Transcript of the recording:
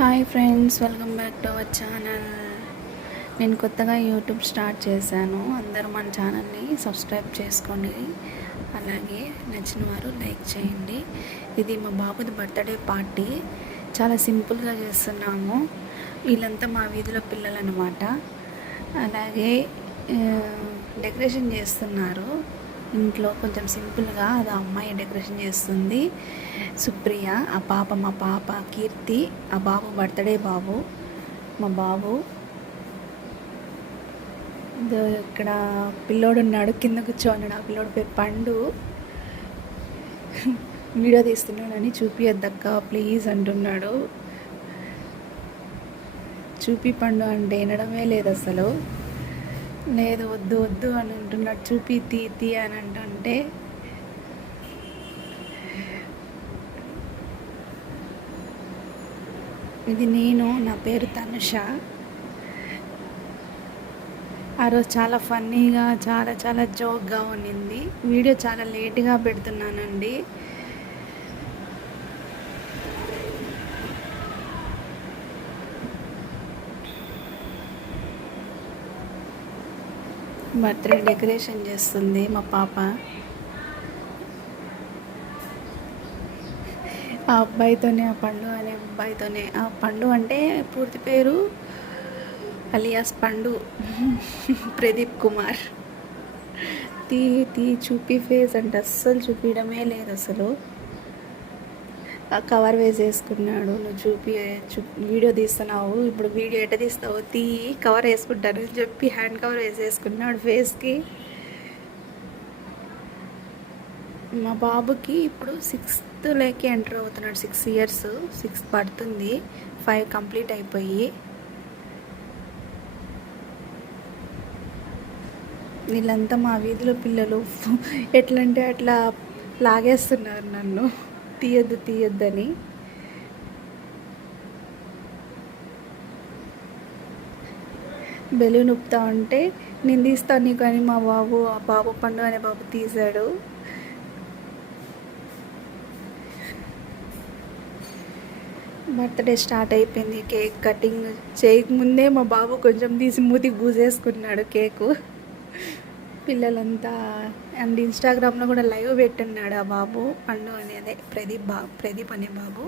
Hi friends, welcome back to our channel. నేను కొత్తగా YouTube start చేశాను. అందరూ మన ఛానల్ని సబ్స్క్రైబ్ చేసుకోండి, అలాగే నచ్చిన వారు లైక్ చేయండి. ఇది మా బాబుది బర్త్డే పార్టీ. చాలా సింపుల్గా చేస్తున్నాము. వీళ్ళంతా మా వీధిలో పిల్లలు అన్నమాట. అలాగే డెకరేషన్ చేస్తున్నారు ఇంట్లో కొంచెం సింపుల్గా. అది అమ్మాయి డెకరేషన్ చేస్తుంది, సుప్రియ. మా పాప కీర్తి. ఆ బాబు బర్త్డే బాబు, మా బాబు. ఇక్కడ పిల్లోడు ఉన్నాడు, కింద కూర్చోన్నాడు. ఆ పిల్లోడు పేరు పండు. వీడియో తీస్తున్నాడని చూపియద్దక్క ప్లీజ్ అంటున్నాడు. చూపి పండు అంటే వినడమే లేదు అసలు. లేదు, వద్దు వద్దు అని అంటున్నాడు. చూపి తీ అని అంటుంటే ఇది నా పేరు తనుష. ఆ రోజు చాలా ఫన్నీగా, చాలా చాలా జోక్గా ఉన్నింది. వీడియో చాలా లేట్గా పెడుతున్నానండి. బర్త్డే డెకరేషన్ చేస్తుంది మా పాప. ఆ అబ్బాయితోనే, ఆ పండు అనే అబ్బాయితోనే. ఆ పండు అంటే పూర్తి పేరు అలియాస్ పండు ప్రదీప్ కుమార్. తీ చూపి ఫేస్ అంటే అస్సలు చూపించడమే లేదు అసలు. కవర్ వేసేసుకున్నాడు. నువ్వు వీడియో తీస్తున్నావు, ఇప్పుడు వీడియో ఎట్ట తీస్తావు, కవర్ వేసుకుంటాను అని చెప్పి హ్యాండ్ కవర్ వేసేసుకున్నాడు ఫేస్కి. మా బాబుకి ఇప్పుడు 6th ఎంటర్ అవుతున్నాడు. 6 years, 6 పడుతుంది, 5 కంప్లీట్ అయిపోయి. వీళ్ళంతా మా వీధిలో పిల్లలు. ఎట్లంటే అట్లా లాగేస్తున్నారు నన్ను, తీయొద్దని. బెలూన్ ఉప్పుతా ఉంటే నేను తీస్తాను నీకు అని ఆ బాబు పండు అనే బాబు తీశాడు. బర్త్డే స్టార్ట్ అయిపోయింది. కేక్ కటింగ్ చేయకముందే మా బాబు కొంచెం తీసి మూతికి పూసేసుకున్నాడు కేకు. పిల్లలంతా అండ్ ఇన్స్టాగ్రామ్లో కూడా లైవ్ పెట్టున్నాడు ఆ బాబు పండు అనేది, ప్రదీప్ అనే బాబు.